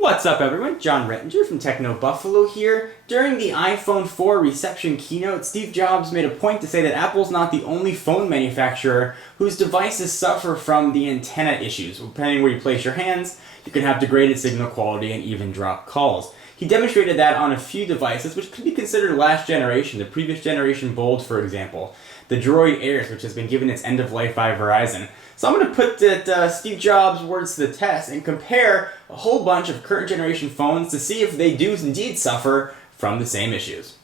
What's up everyone, John Rettinger from TechnoBuffalo here. During the iPhone 4 reception keynote, Steve Jobs made a point to say that Apple's not the only phone manufacturer whose devices suffer from the antenna issues. Depending where you place your hands, you can have degraded signal quality and even drop calls. He demonstrated that on a few devices which could be considered last generation, the previous generation Bold for example, the Droid Eris, which has been given its end of life by Verizon. So I'm going to put Steve Jobs' words to the test and compare a whole bunch of current generation phones to see if they do indeed suffer from the same issues.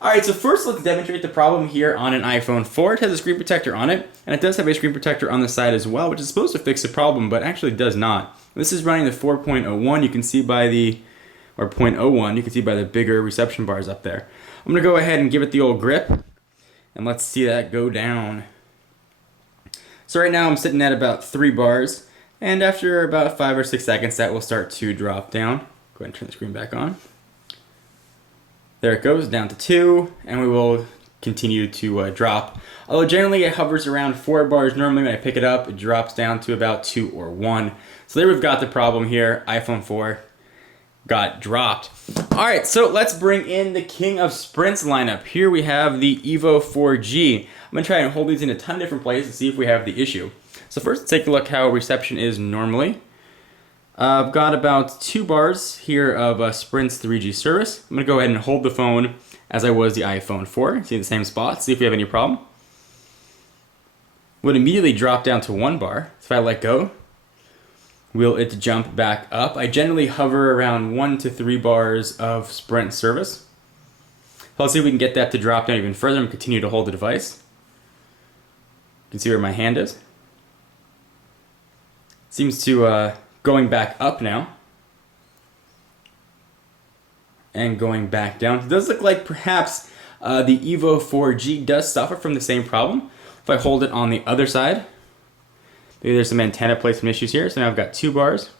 Alright, so first let's demonstrate the problem here on an iPhone 4. It has a screen protector on it, and it does have a screen protector on the side as well, which is supposed to fix the problem, but actually does not. This is running the 4.01, you can see by the, or 0.01, you can see by the bigger reception bars up there. I'm going to go ahead and give it the old grip, and let's see that go down. So right now I'm sitting at about 3 bars, and after about 5 or 6 seconds that will start to drop down. Go ahead and turn the screen back on. There it goes, down to 2, and we will continue to drop. Although generally it hovers around 4 bars. Normally when I pick it up, it drops down to about 2 or 1. So there we've got the problem here. iPhone 4 got dropped. Alright, so let's bring in the king of sprints lineup. Here we have the Evo 4G. I'm going to try and hold these in a ton of different places to see if we have the issue. So first, take a look how reception is normally. I've got about 2 bars here of Sprint's 3G service. I'm going to go ahead and hold the phone as I was the iPhone 4. See the same spot, see if we have any problem. Would immediately drop down to 1 bar. So if I let go, will it jump back up? I generally hover around 1 to 3 bars of Sprint service. So let's see if we can get that to drop down even further and continue to hold the device. You can see where my hand is. Seems to going back up now and going back down. It does look like perhaps the Evo 4G does suffer from the same problem. If I hold it on the other side, maybe there's some antenna placement issues here. So now I've got 2 bars.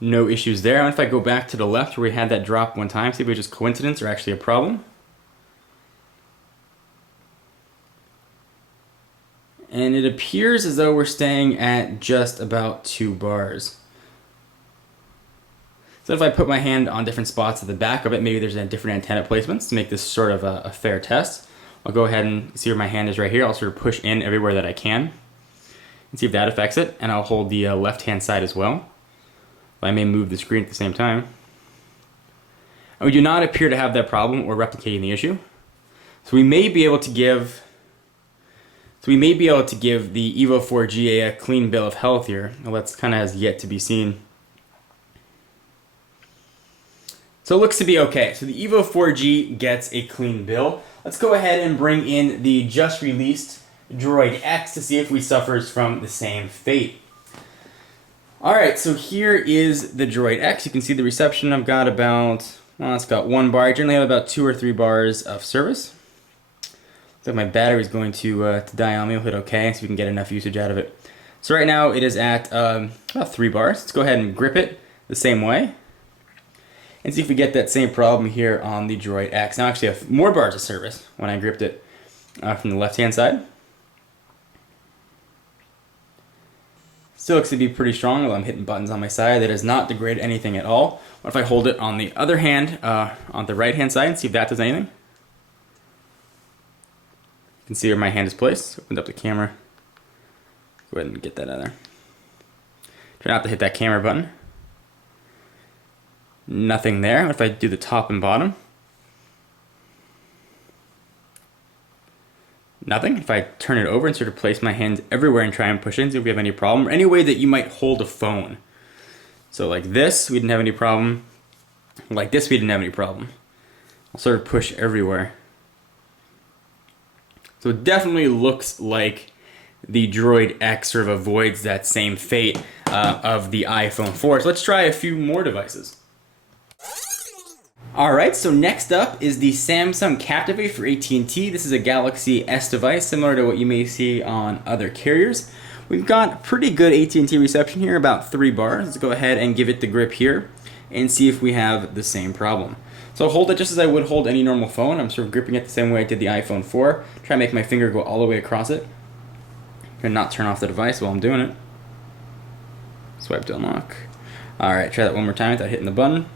No issues there. And if I go back to the left where we had that drop one time, see if it was just coincidence or actually a problem. And it appears as though we're staying at just about 2 bars. So if I put my hand on different spots at the back of it, maybe there's different antenna placements to make this sort of a fair test. I'll go ahead and see where my hand is right here. I'll sort of push in everywhere that I can and see if that affects it. And I'll hold the left-hand side as well. I may move the screen at the same time. And we do not appear to have that problem or replicating the issue. So we may be able to give the Evo 4G a clean bill of health here. Well, that's kind of has yet to be seen. So it looks to be okay. So the Evo 4G gets a clean bill. Let's go ahead and bring in the just released Droid X to see if we suffers from the same fate. Alright, so here is the Droid X. You can see the reception. I've got about, well, it's got 1 bar. I generally have about 2 or 3 bars of service. Looks like my battery is going to die on me. I'll hit OK so we can get enough usage out of it. So right now it is at about 3 bars. Let's go ahead and grip it the same way and see if we get that same problem here on the Droid X. Now I actually have more bars of service when I gripped it from the left-hand side. Still looks to be pretty strong, although I'm hitting buttons on my side. That does not degrade anything at all. What if I hold it on the other hand, on the right-hand side, and see if that does anything? You can see where my hand is placed. Opened up the camera. Go ahead and get that out of there. Try not to hit that camera button. Nothing there. What if I do the top and bottom? Nothing. If I turn it over and sort of place my hands everywhere and try and push in, see if we have any problem, or any way that you might hold a phone. So like this, we didn't have any problem. Like this, we didn't have any problem. I'll sort of push everywhere. So it definitely looks like the Droid X sort of avoids that same fate of the iPhone 4. So let's try a few more devices. Alright, so next up is the Samsung Captivate for AT&T. This is a Galaxy S device, similar to what you may see on other carriers. We've got pretty good AT&T reception here, about 3 bars. Let's go ahead and give it the grip here and see if we have the same problem. So I'll hold it just as I would hold any normal phone. I'm sort of gripping it the same way I did the iPhone 4. Try to make my finger go all the way across it. And not turn off the device while I'm doing it. Swipe to unlock. Alright, try that one more time without hitting the button.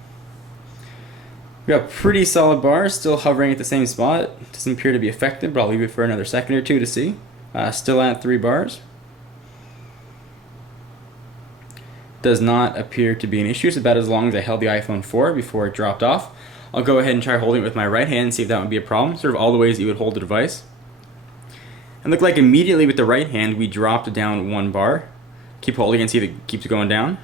We got pretty solid bars, still hovering at the same spot. Doesn't appear to be affected, but I'll leave it for another second or two to see. Still at 3 bars. Does not appear to be an issue. It's about as long as I held the iPhone 4 before it dropped off. I'll go ahead and try holding it with my right hand and see if that would be a problem. Sort of all the ways that you would hold the device. And look like immediately with the right hand we dropped down 1 bar. Keep holding and see if it keeps going down.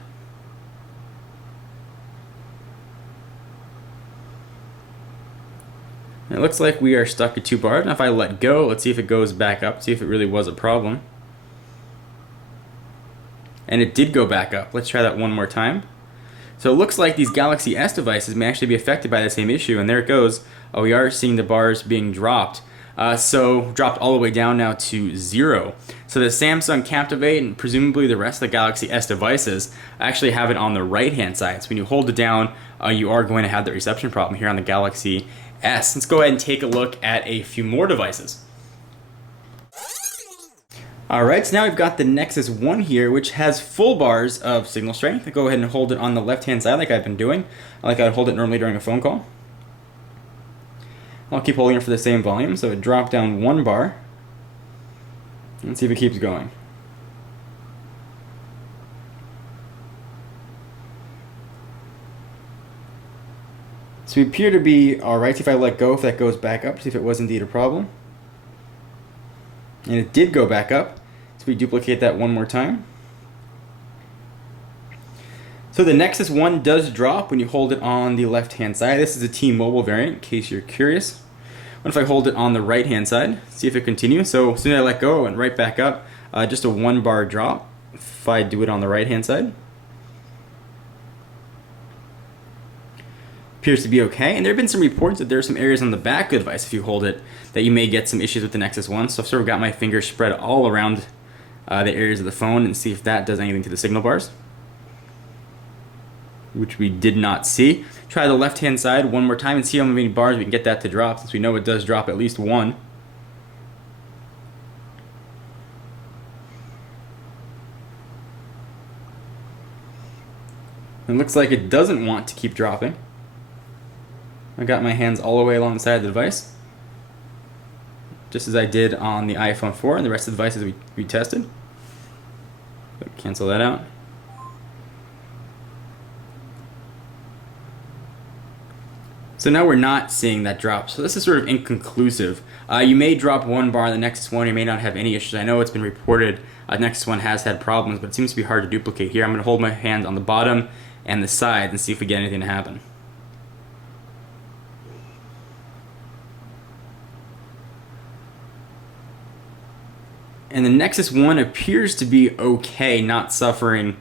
And it looks like we are stuck at 2 bars. Now if I let go, let's see if it goes back up, see if it really was a problem. And it did go back up. Let's try that one more time. So it looks like these Galaxy S devices may actually be affected by the same issue, and there it goes. We are seeing the bars being dropped. So dropped all the way down now to 0. So the Samsung Captivate and presumably the rest of the Galaxy S devices actually have it on the right hand side. So when you hold it down, you are going to have the reception problem here on the Galaxy S. Let's go ahead and take a look at a few more devices. Alright, so now we've got the Nexus One here, which has full bars of signal strength. I'll go ahead and hold it on the left-hand side like I've been doing, like I would hold it normally during a phone call. I'll keep holding it for the same volume, so it dropped down 1 bar. Let's see if it keeps going. So we appear to be alright. See if I let go, if that goes back up, see if it was indeed a problem. And it did go back up. So we duplicate that one more time. So the Nexus One does drop when you hold it on the left hand side. This is a T-Mobile variant in case you're curious. What if I hold it on the right hand side? See if it continues. So as soon as I let go, it went right back up. Just a 1 bar drop if I do it on the right hand side. Appears to be okay, and there have been some reports that there are some areas on the back of the device, if you hold it, that you may get some issues with the Nexus One. So I've sort of got my fingers spread all around the areas of the phone and see if that does anything to the signal bars, which we did not see. Try the left hand side one more time and see how many bars we can get that to drop, since we know it does drop at least 1. It looks like it doesn't want to keep dropping. I got my hands all the way along the side of the device, just as I did on the iPhone 4 and the rest of the devices we tested. Cancel that out. So now we're not seeing that drop. So this is sort of inconclusive. You may drop 1 bar on the Nexus One, you may not have any issues. I know it's been reported Nexus One has had problems, but it seems to be hard to duplicate here. I'm going to hold my hand on the bottom and the side and see if we get anything to happen. And the Nexus One appears to be okay, not suffering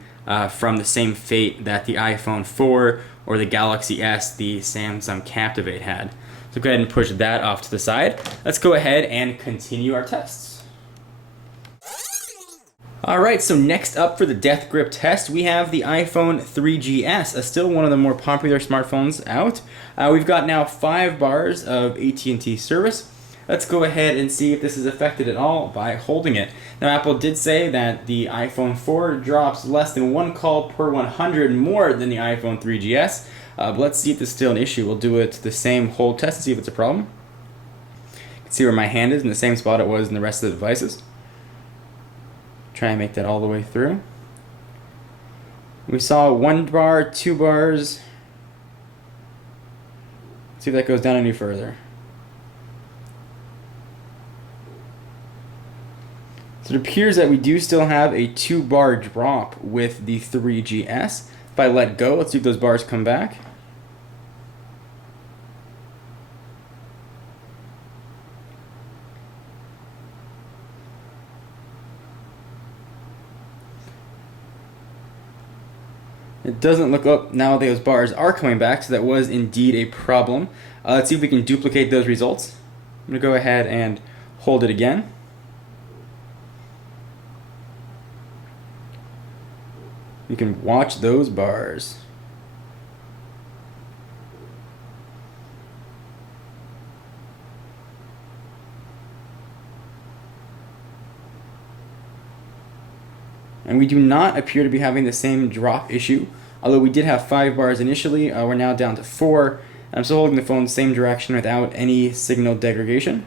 from the same fate that the iPhone 4 or the Galaxy S, the Samsung Captivate had. So go ahead and push that off to the side. Let's go ahead and continue our tests. Alright, so next up for the death grip test, we have the iPhone 3GS, still one of the more popular smartphones out. We've got now 5 bars of AT&T service. Let's go ahead and see if this is affected at all by holding it. Now, Apple did say that the iPhone 4 drops less than 1 call per 100 more than the iPhone 3GS. But let's see if this is still an issue. We'll do it the same hold test and see if it's a problem. You can see where my hand is in the same spot it was in the rest of the devices. Try and make that all the way through. We saw 1 bar, 2 bars. Let's see if that goes down any further. So it appears that we do still have a 2 bar drop with the 3GS. If I let go, let's see if those bars come back. It doesn't look up. Now those bars are coming back, so that was indeed a problem. Let's see if we can duplicate those results. I'm going to go ahead and hold it again. You can watch those bars. And we do not appear to be having the same drop issue. Although we did have 5 bars initially, we're now down to 4. I'm still holding the phone the same direction without any signal degradation.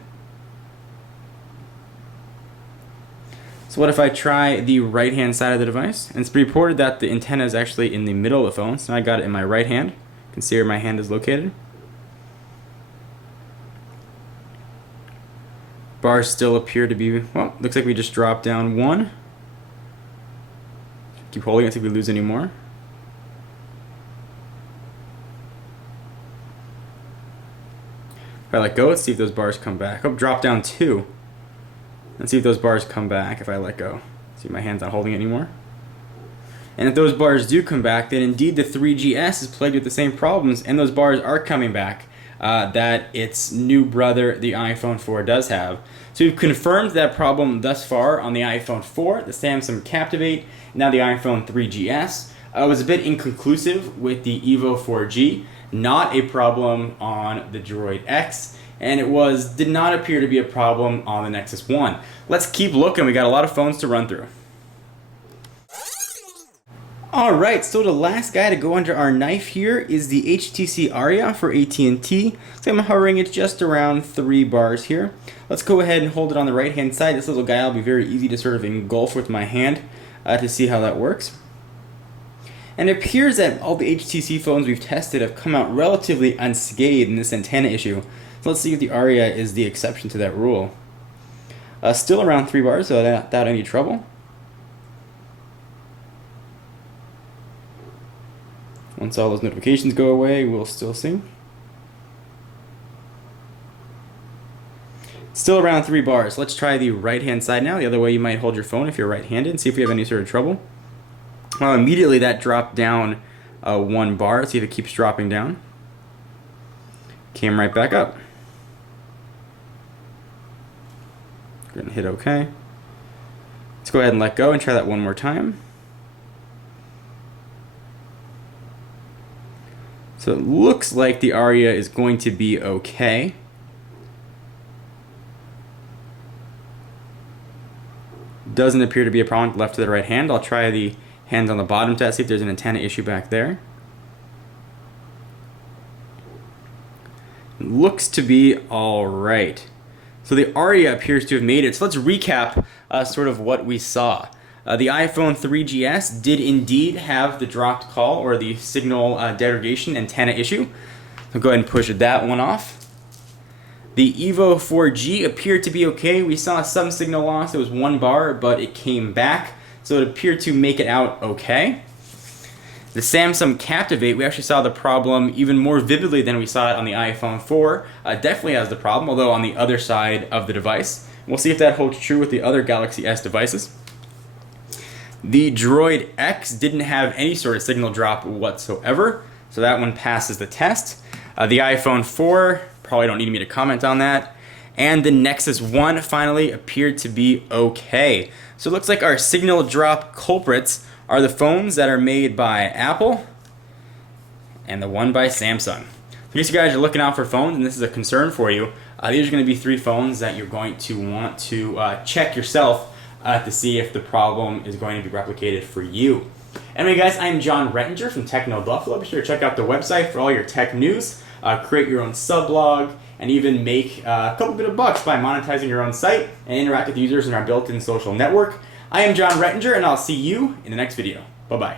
So what if I try the right hand side of the device? And it's reported that the antenna is actually in the middle of the phone, so I got it in my right hand. You can see where my hand is located. Bars still appear to be, well, looks like we just dropped down 1. Keep holding it, see if we lose any more. If I let go, let's see if those bars come back. Oh, drop down 2. Let's see if those bars come back if I let go. See, my hand's not holding it anymore. And if those bars do come back, then indeed the 3GS is plagued with the same problems, and those bars are coming back that its new brother, the iPhone 4, does have. So we've confirmed that problem thus far on the iPhone 4, the Samsung Captivate, now the iPhone 3GS. It was a bit inconclusive with the Evo 4G, not a problem on the Droid X, and it did not appear to be a problem on the Nexus One. Let's keep looking. We got a lot of phones to run through. Alright, so the last guy to go under our knife here is the HTC Aria for AT&T. So I'm hovering it just around 3 bars here. Let's go ahead and hold it on the right hand side. This little guy will be very easy to sort of engulf with my hand to see how that works. And it appears that all the HTC phones we've tested have come out relatively unscathed in this antenna issue. So let's see if the Aria is the exception to that rule. Still around 3 bars, so without any trouble. Once all those notifications go away, we'll still see. Still around 3 bars. Let's try the right-hand side now. The other way you might hold your phone if you're right-handed, and see if we have any sort of trouble. Immediately that dropped down 1 bar. Let's see if it keeps dropping down. Came right back up. Go ahead and hit OK. Let's go ahead and let go and try that one more time. So it looks like the Aria is going to be okay. Doesn't appear to be a problem left to the right hand. I'll try the hands on the bottom to see if there's an antenna issue back there. It looks to be alright. So the Aria appears to have made it. So let's recap sort of what we saw. The iPhone 3GS did indeed have the dropped call or the signal degradation antenna issue. I'll go ahead and push that one off. The Evo 4G appeared to be okay. We saw some signal loss. It was 1 bar, but it came back. So it appeared to make it out okay. The Samsung Captivate, we actually saw the problem even more vividly than we saw it on the iPhone 4. Definitely has the problem, although on the other side of the device. We'll see if that holds true with the other Galaxy S devices. The Droid X didn't have any sort of signal drop whatsoever, so that one passes the test. The iPhone 4, probably don't need me to comment on that. And the Nexus One finally appeared to be okay. So it looks like our signal drop culprits are the phones that are made by Apple and the one by Samsung. In case you guys are looking out for phones and this is a concern for you, these are going to be 3 phones that you're going to want to check yourself to see if the problem is going to be replicated for you. Anyway guys, I'm John Rettinger from TechnoBuffalo. Be sure to check out the website for all your tech news, create your own sublog, and even make a couple bit of bucks by monetizing your own site and interact with users in our built-in social network. I am John Rettinger, and I'll see you in the next video. Bye-bye.